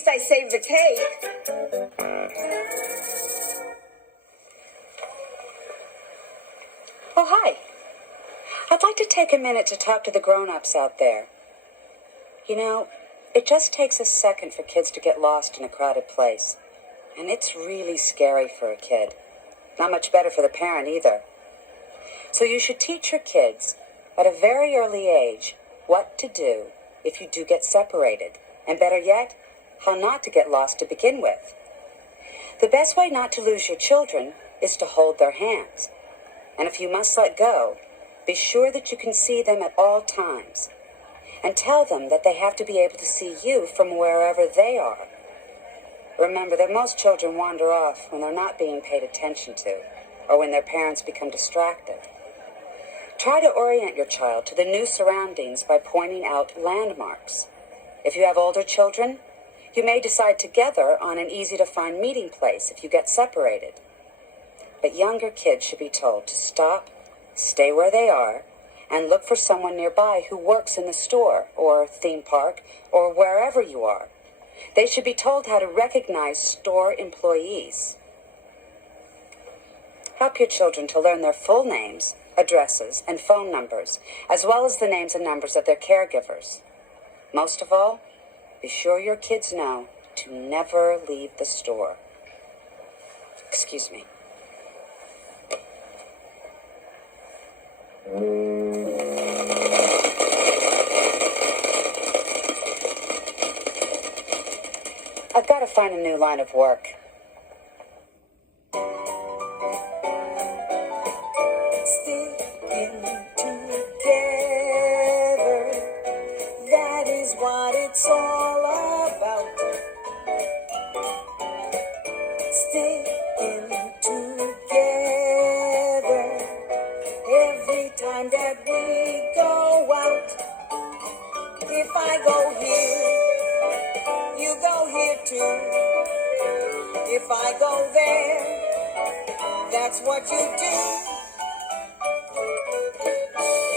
least I saved the cake. Oh, hi. I'd like to take a minute to talk to the grown-ups out there. You know, it just takes a second for kids to get lost in a crowded place. And it's really scary for a kid. Not much better for the parent either. So you should teach your kids at a very early age what to do if you do get separated. And better yet, how not to get lost to begin with. The best way not to lose your children is to hold their hands. And if you must let go, be sure that you can see them at all times. And tell them that they have to be able to see you from wherever they are. Remember that most children wander off when they're not being paid attention to, or when their parents become distracted. Try to orient your child to the new surroundings by pointing out landmarks. If you have older children, you may decide together on an easy-to-find meeting place if you get separated. But younger kids should be told to stop, stay where they are, and look for someone nearby who works in the store or theme park or wherever you are. They should be told how to recognize store employees. Help your children to learn their full names, addresses, and phone numbers, as well as the names and numbers of their caregivers. Most of all, be sure your kids know to never leave the store. Excuse me. I've got to find a new line of work. Sticking together, that is what it's all about. Sticking together, every time that we go out. If I go here, you go here too. If I go there, that's what you do.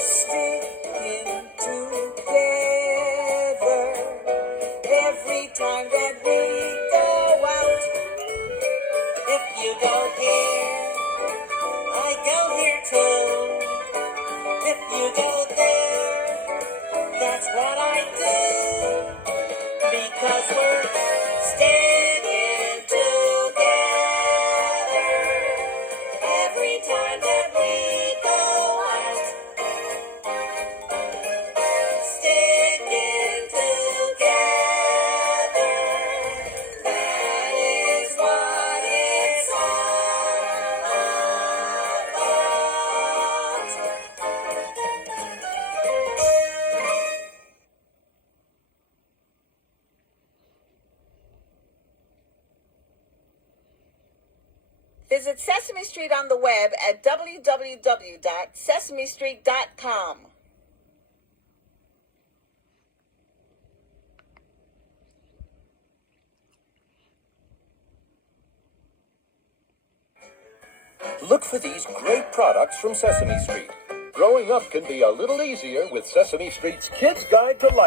Sticking together, every time that we go out. If you go here, I go here too. If you go there, that's what I do. Because we're sticking together every time that we go out. Sticking together, that is what it's all about. Visit Sesame Street on the web at www.sesamestreet.com. Look for these great products from Sesame Street. Growing up can be a little easier with Sesame Street's Kids Guide to Life.